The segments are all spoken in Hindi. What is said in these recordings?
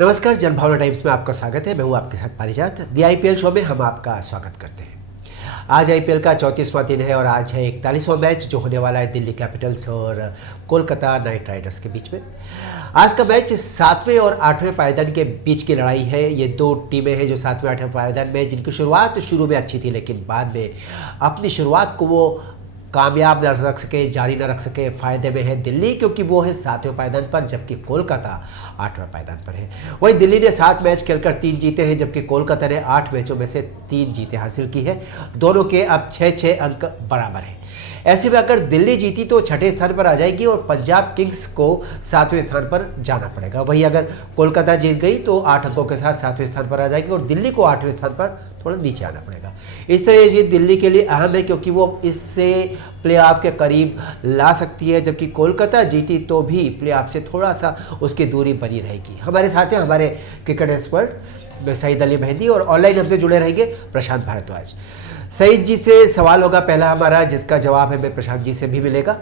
नमस्कार, जनभावना टाइम्स में आपका स्वागत है। मैं हूं आपके साथ पारिजात। दी आईपीएल शो में हम आपका स्वागत करते हैं। आज आईपीएल का 34वां दिन है और आज है 41वां मैच जो होने वाला है दिल्ली कैपिटल्स और कोलकाता नाइट राइडर्स के बीच में। आज का मैच 7वें और 8वें पायदान के बीच की लड़ाई है। ये दो टीमें हैं जो 7वें 8वें पायदान में, जिनकी शुरुआत शुरू में अच्छी थी लेकिन बाद में अपनी शुरुआत को वो कामयाब न रख सके, जारी न रख सके। फ़ायदे में है दिल्ली क्योंकि वो है 7वें पायदान पर, जबकि कोलकाता 8वें पायदान पर है। वहीं दिल्ली ने 7 मैच खेलकर 3 जीते हैं, जबकि कोलकाता ने 8 मैचों में से 3 जीतें हासिल की है। दोनों के अब 6-6 अंक बराबर हैं। ऐसे में अगर दिल्ली जीती तो 6ठे स्थान पर आ जाएगी और पंजाब किंग्स को 7वें स्थान पर जाना पड़ेगा। वहीं अगर कोलकाता जीत गई तो 8 अंकों के साथ 7वें स्थान पर आ जाएगी और दिल्ली को 8वें स्थान पर थोड़ा नीचे आना पड़ेगा। इस तरह ये जीत दिल्ली के लिए अहम है क्योंकि वो इससे प्लेऑफ के करीब ला सकती है, जबकि कोलकाता जीती तो भी प्लेऑफ से थोड़ा सा उसकी दूरी बनी रहेगी। हमारे साथ हैं हमारे क्रिकेट एक्सपर्ट सईद अली मेहंदी और ऑनलाइन हमसे जुड़े रहेंगे प्रशांत भारद्वाज। सईद जी से सवाल होगा पहला हमारा, जिसका जवाब हमें प्रशांत जी से भी मिलेगा।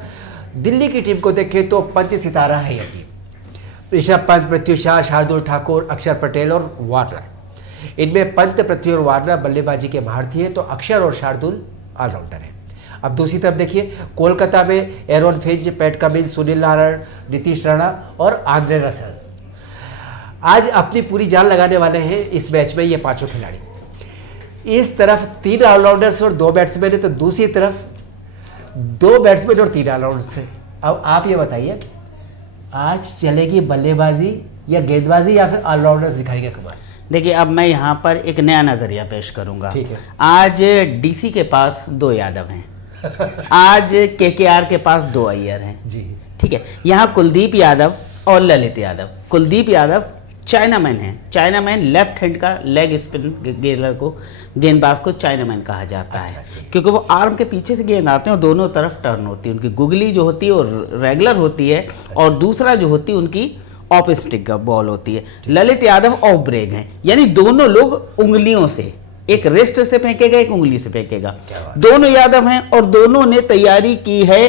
दिल्ली की टीम को देखें तो 5 सितारा है यह टीम। ऋषभ पंत, पृथ्वी शॉ, शार्दुल ठाकुर, अक्षर पटेल और वार्नर। इनमें पंत, पृथ्वी और वार्नर बल्लेबाजी के महारथी हैं तो अक्षर और शार्दुल ऑलराउंडर हैं। अब दूसरी तरफ देखिए, कोलकाता में Aaron Finch, PAT Cummins, Sunil Narayan, Nitish Rana और आंद्रे रसल आज अपनी पूरी जान लगाने वाले हैं इस मैच में। ये पांचों खिलाड़ी, इस तरफ 3 ऑलराउंडर्स और 2 बैट्समैन है तो दूसरी तरफ 2 बैट्समैन और 3 ऑलराउंडर्स है। अब आप ये बताइए, आज चलेगी बल्लेबाजी या गेंदबाजी या फिर ऑलराउंडर्स दिखाएंगे कमाल? देखिए, अब मैं यहाँ पर एक नया नज़रिया पेश करूँगा। ठीक है। आज डीसी के पास 2 यादव हैं, आज केकेआर के पास 2 अय्यर हैं जी। ठीक है। यहाँ कुलदीप यादव और ललित यादव। कुलदीप यादव चाइनामैन है। चाइनामैन लेफ्ट हैंड का लेग स्पिन गेंदबाज को चाइनामैन कहा जाता है क्योंकि वो आर्म के पीछे से गेंद आते हैं और दोनों तरफ टर्न होती है। उनकी गुगली जो होती है वो रेगुलर होती है और दूसरा जो होती है उनकी ऑफ स्टिक बॉल होती है। ललित यादव ऑफ ब्रेक हैं, यानी दोनों लोग उंगलियों से, एक रिस्ट से फेंकेगा एक उंगली से फेंकेगा। दोनों यादव हैं और दोनों ने तैयारी की है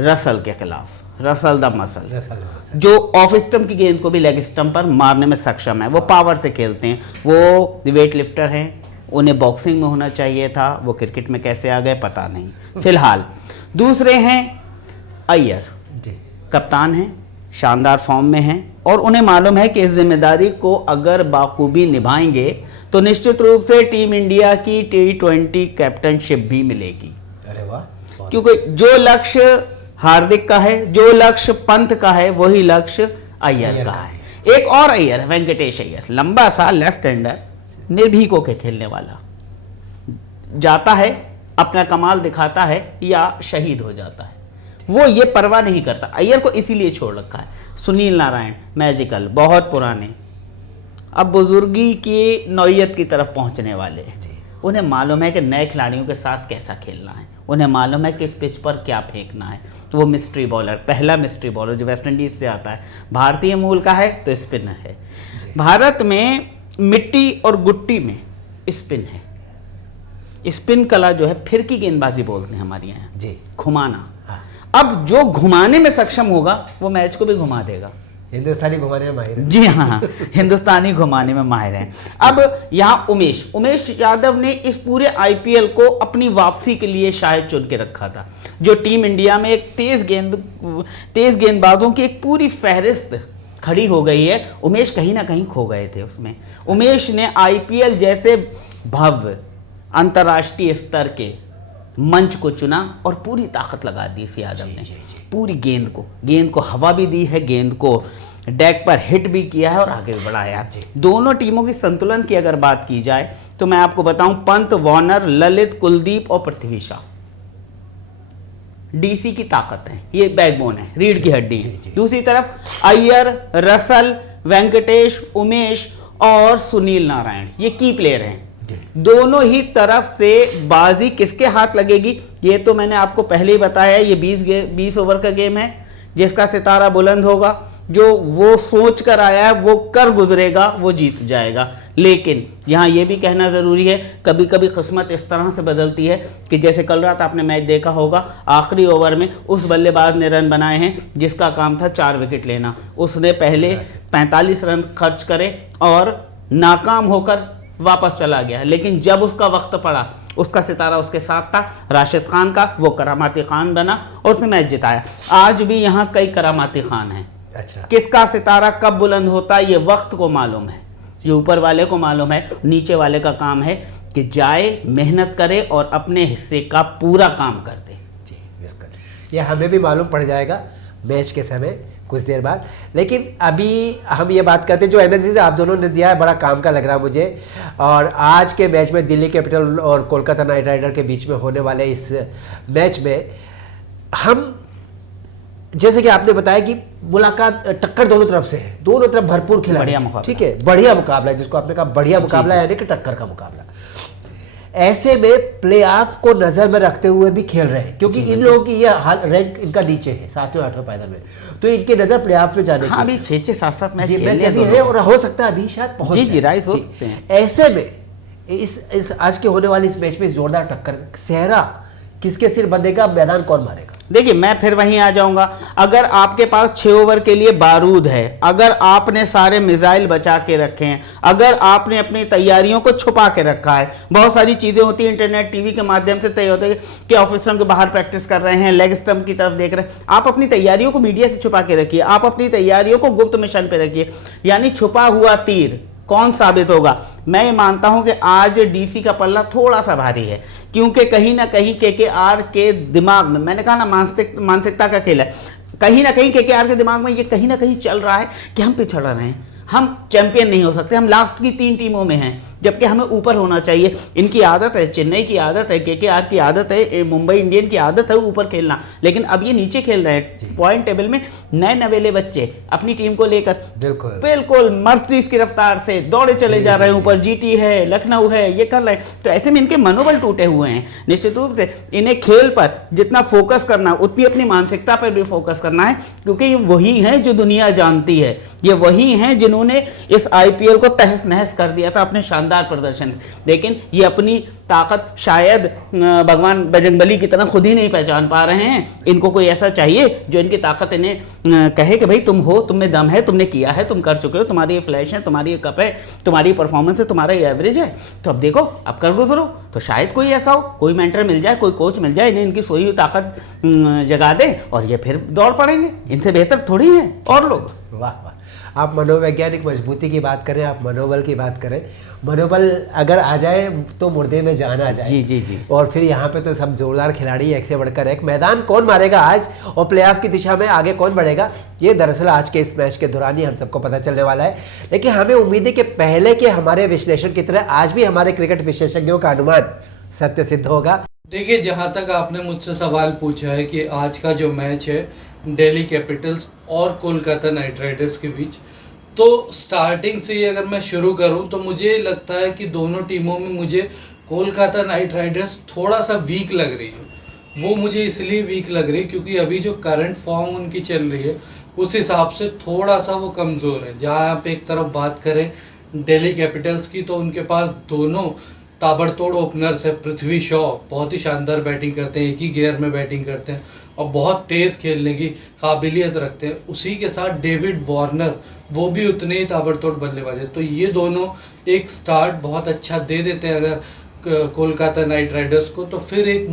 रसल के खिलाफ। रसल द मसल जो ऑफ स्टंप की गेंद को भी लेग स्टंप पर मारने में सक्षम है। वो पावर से खेलते हैं, वो वेट लिफ्टर हैं। उन्हें बॉक्सिंग में होना चाहिए था, वो क्रिकेट में कैसे आ गए पता नहीं। फिलहाल दूसरे हैं अय्यर, कप्तान हैं, शानदार फॉर्म में हैं और उन्हें मालूम है कि इस जिम्मेदारी को अगर बाखूबी निभाएंगे तो निश्चित रूप से टीम इंडिया की T20 कैप्टनशिप भी मिलेगी। अरे वाह! क्योंकि जो लक्ष्य हार्दिक का है, जो लक्ष्य पंत का है, वही लक्ष्य अय्यर का है। एक और अय्यर, वेंकटेश अय्यर, लंबा सा लेफ्ट हैंडर, निर्भीक होकर खेलने वाला, जाता है अपना कमाल दिखाता है या शहीद हो जाता है, वो ये परवाह नहीं करता। अय्यर को इसीलिए छोड़ रखा है। सुनील नारायण मैजिकल, बहुत पुराने, अब बुजुर्गी की नौयत की तरफ पहुंचने वाले। उन्हें मालूम है कि नए खिलाड़ियों के साथ कैसा खेलना है, उन्हें मालूम है कि इस पिच पर क्या फेंकना है। तो वो मिस्ट्री बॉलर, पहला मिस्ट्री बॉलर जो वेस्ट इंडीज से आता है, भारतीय मूल का है तो स्पिनर है। भारत में मिट्टी और गुट्टी में स्पिन है। स्पिन कला जो है फिरकी गेंदबाजी बोलते हैं हमारे यहाँ जी, घुमाना। अब जो घुमाने में सक्षम होगा वो मैच को भी घुमा देगा। हिंदुस्तानी घुमाने में माहिर है। जी हाँ, हिंदुस्तानी घुमाने में माहिर हैं। अब यहाँ उमेश यादव ने इस पूरे आईपीएल को अपनी वापसी के लिए शायद चुन के रखा था। जो टीम इंडिया में एक तेज गेंदबाजों की एक पूरी फहरिस्त खड़ी हो गई है, उमेश कहीं ना कहीं खो गए थे उसमें। उमेश ने आईपीएल जैसे भव्य अंतर्राष्ट्रीय स्तर के मंच को चुना और पूरी ताकत लगा दी इस यादव ने। पूरी गेंद को हवा भी दी है, गेंद को डेक पर हिट भी किया है और आगे भी बढ़ाया है। दोनों टीमों की संतुलन की अगर बात की जाए तो मैं आपको बताऊं, पंत, वार्नर, ललित, कुलदीप और पृथ्वी शॉ डीसी की ताकत है, ये बैकबोन है, रीढ़ की हड्डी है। दूसरी तरफ अय्यर, रसल, वेंकटेश, उमेश और सुनील नारायण, ये की प्लेयर हैं। दोनों ही तरफ से बाजी किसके हाथ लगेगी ये तो मैंने आपको पहले ही बताया। ये 20 ओवर का गेम है जिसका सितारा बुलंद होगा जो वो सोच कर आया है वो कर गुजरेगा, वो जीत जाएगा। लेकिन यहाँ ये भी कहना ज़रूरी है, कभी कभी किस्मत इस तरह से बदलती है कि जैसे कल रात आपने मैच देखा होगा, आखिरी ओवर में उस बल्लेबाज ने रन बनाए हैं जिसका काम था 4 विकेट लेना। उसने पहले 45 रन खर्च करे और नाकाम होकर वापस चला गया, लेकिन जब उसका वक्त पड़ा, उसका सितारा उसके साथ था, राशिद खान का, वो करामाती खान बना और उसने मैच जिताया। आज भी यहाँ कई करामाती खान हैं। अच्छा, किसका सितारा कब बुलंद होता है ये वक्त को मालूम है, ये ऊपर वाले को मालूम है। नीचे वाले का काम है कि जाए, मेहनत करे और अपने हिस्से का पूरा काम कर दे। जी बिल्कुल, ये हमें भी मालूम पड़ जाएगा मैच के समय कुछ देर बाद। लेकिन अभी हम ये बात करते हैं, जो एनालिसिस आप दोनों ने दिया है बड़ा काम का लग रहा है मुझे। और आज के मैच में दिल्ली कैपिटल और कोलकाता नाइट राइडर के बीच में होने वाले इस मैच में हम, जैसे कि आपने बताया कि मुलाकात, टक्कर दोनों तरफ से है, दोनों तरफ भरपूर खिलाड़ी, बढ़िया मुकाबला, ठीक है, बढ़िया मुकाबला है, जिसको आपने कहा बढ़िया मुकाबला यानी कि टक्कर का मुकाबला। ऐसे में प्लेऑफ को नजर में रखते हुए भी खेल रहे हैं, क्योंकि इन लोगों की ये हाल रैंक इनका नीचे है, 7वें 8वें पायदान में, तो इनकी नजर प्लेऑफ में जाने हाँ, की। अभी 6-6 7-7 मैच जी, खेलने मैच अभी हैं है और हो सकता है अभी शायद पहुंच जी जाए। राइस हो सकते हैं। ऐसे में इस आज के होने वाली इस मैच में जोरदार टक्कर, सेहरा किसके सिर बंधेगा, मैदान कौन मारेगा? देखिए, मैं फिर वहीं आ जाऊंगा। अगर आपके पास 6 ओवर के लिए बारूद है, अगर आपने सारे मिसाइल बचा के रखे हैं, अगर आपने अपनी तैयारियों को छुपा के रखा है, बहुत सारी चीज़ें होती हैं इंटरनेट टीवी के माध्यम से तय होते हैं कि ऑफिसर के बाहर प्रैक्टिस कर रहे हैं, लेग स्टंप की तरफ देख रहे हैं। आप अपनी तैयारियों को मीडिया से छुपा के रखिए, आप अपनी तैयारियों को गुप्त मिशन पे रखिए, यानी छुपा हुआ तीर कौन साबित होगा? मैं ये मानता हूं कि आज डीसी का पल्ला थोड़ा सा भारी है, क्योंकि कहीं ना कहीं केकेआर के दिमाग में, मैंने कहा ना मानसिकता का खेल है, कहीं ना कहीं केकेआर के दिमाग में ये कहीं ना कहीं चल रहा है कि हम पिछड़ रहे हैं, हम चैंपियन नहीं हो सकते, हम लास्ट की 3 टीमों में हैं, जबकि हमें ऊपर होना चाहिए। इनकी आदत है, चेन्नई की आदत है, केकेआर की आदत है, मुंबई इंडियन की आदत है ऊपर खेलना, लेकिन अब ये नीचे खेल रहे हैं पॉइंट टेबल में। नए नवेले बच्चे अपनी टीम को लेकर बिल्कुल मर्सिडीज की रफ्तार से दौड़े चले जा रहे हैं ऊपर, जीटी है, लखनऊ है, ये कर रहे हैं, तो ऐसे में इनके मनोबल टूटे हुए हैं। निश्चित रूप से इन्हें खेल पर जितना फोकस करना, उतनी अपनी मानसिकता पर भी फोकस करना है, क्योंकि ये वही हैं जो दुनिया जानती है, ये वही हैं जिन्होंने इस आईपीएल को तहस नहस कर दिया था अपने शानदार प्रदर्शन। लेकिन ये अपनी ताकत शायद भगवान बजरंगबली की तरह खुद ही नहीं पहचान पा रहे हैं। इनको कोई ऐसा चाहिए जो इनकी ताकत इन्हें कहे कि भाई तुम हो, तुम में दम है, तुमने किया है, तुम कर चुके हो, तुम्हारी ये फ्लैश है, तुम्हारी ये कप है, तुम्हारी परफॉर्मेंस है, तुम्हारा ये एवरेज है, तो अब देखो, अब कर गुजरो। तो शायद कोई ऐसा हो, कोई मेंटर मिल जाए, कोई कोच मिल जाए, इन्हें इनकी सोई हुई ताकत जगा दे और ये फिर दौड़ पड़ेंगे। इनसे बेहतर थोड़ी हैं और लोग। वाह वाह, आप मनोवैज्ञानिक मजबूती की बात करें, आप मनोबल की बात करें। मनोबल अगर आ जाए तो मुर्दे में जान आ जाए। जी जी जी। और फिर यहाँ पे तो सब जोरदार खिलाड़ी, एक से बढ़कर एक। मैदान कौन मारेगा आज और प्लेऑफ की दिशा में आगे कौन बढ़ेगा, ये दरअसल आज के इस मैच के दौरान ही हम सबको पता चलने वाला है। लेकिन हमें उम्मीद है कि पहले के हमारे विश्लेषण की तरह आज भी हमारे क्रिकेट विशेषज्ञों का अनुमान सत्य सिद्ध होगा। देखिए, जहाँ तक आपने मुझसे सवाल पूछा है कि आज का जो मैच है दिल्ली कैपिटल्स और कोलकाता नाइट राइडर्स के बीच, तो स्टार्टिंग से ही अगर मैं शुरू करूं तो मुझे लगता है कि दोनों टीमों में मुझे कोलकाता नाइट राइडर्स थोड़ा सा वीक लग रही है। वो मुझे इसलिए वीक लग रही है क्योंकि अभी जो करंट फॉर्म उनकी चल रही है उस हिसाब से थोड़ा सा वो कमज़ोर है। जहाँ आप एक तरफ बात करें दिल्ली कैपिटल्स की, तो उनके पास दोनों ताबड़तोड़ ओपनर्स है। पृथ्वी शॉ बहुत ही शानदार बैटिंग करते हैं, एक ही गियर में बैटिंग करते हैं और बहुत तेज़ खेलने की काबिलियत रखते हैं। उसी के साथ डेविड वार्नर, वो भी उतने ही ताबड़तोड़ बल्लेबाज है। तो ये दोनों एक स्टार्ट बहुत अच्छा दे देते हैं अगर कोलकाता नाइट राइडर्स को, तो फिर एक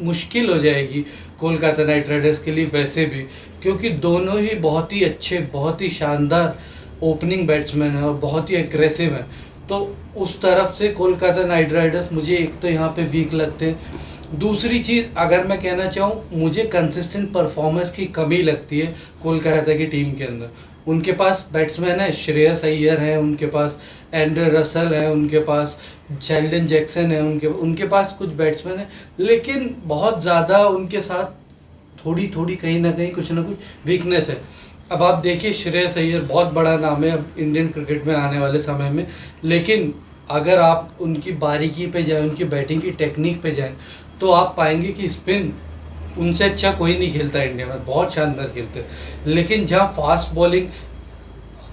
मुश्किल हो जाएगी कोलकाता नाइट राइडर्स के लिए वैसे भी, क्योंकि दोनों ही बहुत ही अच्छे, बहुत ही शानदार ओपनिंग बैट्समैन हैं और बहुत ही एग्रेसिव हैं। तो उस तरफ से कोलकाता नाइट राइडर्स मुझे एक तो यहाँ पे वीक लगते हैं। दूसरी चीज़ अगर मैं कहना चाहूँ, मुझे कंसिस्टेंट परफॉर्मेंस की कमी लगती है कोलकाता की टीम के अंदर। उनके पास बैट्समैन है, श्रेयस अय्यर है, उनके पास एंड्रे रसल है, उनके पास शेल्डन जैक्सन है, उनके पास कुछ बैट्समैन है, लेकिन बहुत ज़्यादा उनके साथ थोड़ी थोड़ी कहीं ना कहीं कुछ ना कुछ वीकनेस है। अब आप देखिए, श्रेयस अय्यर बहुत बड़ा नाम है अब इंडियन क्रिकेट में आने वाले समय में, लेकिन अगर आप उनकी बारीकी पे जाएं, उनकी बैटिंग की टेक्निक पे जाएं, तो आप पाएंगे कि स्पिन उनसे अच्छा कोई नहीं खेलता इंडिया में, बहुत शानदार खेलते हैं। लेकिन जहाँ फास्ट बॉलिंग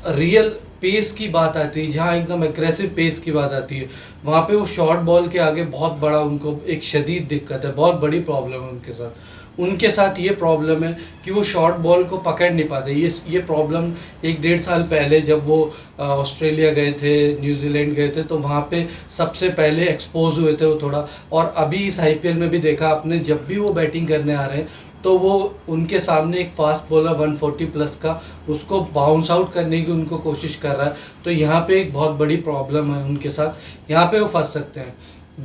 रियल पेस की बात आती है, जहाँ एकदम एग्रेसिव पेस की बात आती है, वहाँ पे वो शॉर्ट बॉल के आगे बहुत बड़ा उनको एक शदीद दिक्कत है, बहुत बड़ी प्रॉब्लम है उनके साथ। उनके साथ ये प्रॉब्लम है कि वो शॉर्ट बॉल को पकड़ नहीं पाते। ये प्रॉब्लम 1-1.5 साल पहले जब वो ऑस्ट्रेलिया गए थे, न्यूजीलैंड गए थे, तो वहाँ पे सबसे पहले एक्सपोज हुए थे वो थोड़ा। और अभी इस IPL में भी देखा आपने, जब भी वो बैटिंग करने आ रहे हैं तो वो उनके सामने एक फास्ट बॉलर 140 प्लस का उसको बाउंस आउट करने की उनको कोशिश कर रहा है। तो यहाँ पे एक बहुत बड़ी प्रॉब्लम है उनके साथ, यहाँ पे वो फंस सकते हैं।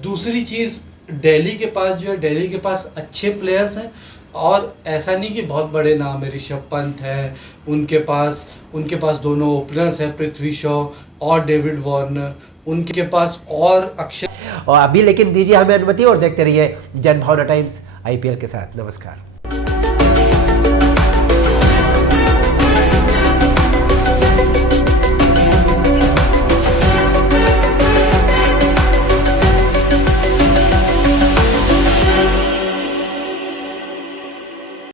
दूसरी चीज़, दिल्ली के पास जो है, दिल्ली के पास अच्छे प्लेयर्स हैं, और ऐसा नहीं कि बहुत बड़े नाम है। ऋषभ पंत है उनके पास दोनों ओपनर्स हैं, पृथ्वी शॉ और डेविड वार्नर, उनके पास और अक्षय। और अभी लेकिन दीजिए हमें अनुमति और देखते रहिए जनभावना टाइम्स IPL के साथ। नमस्कार।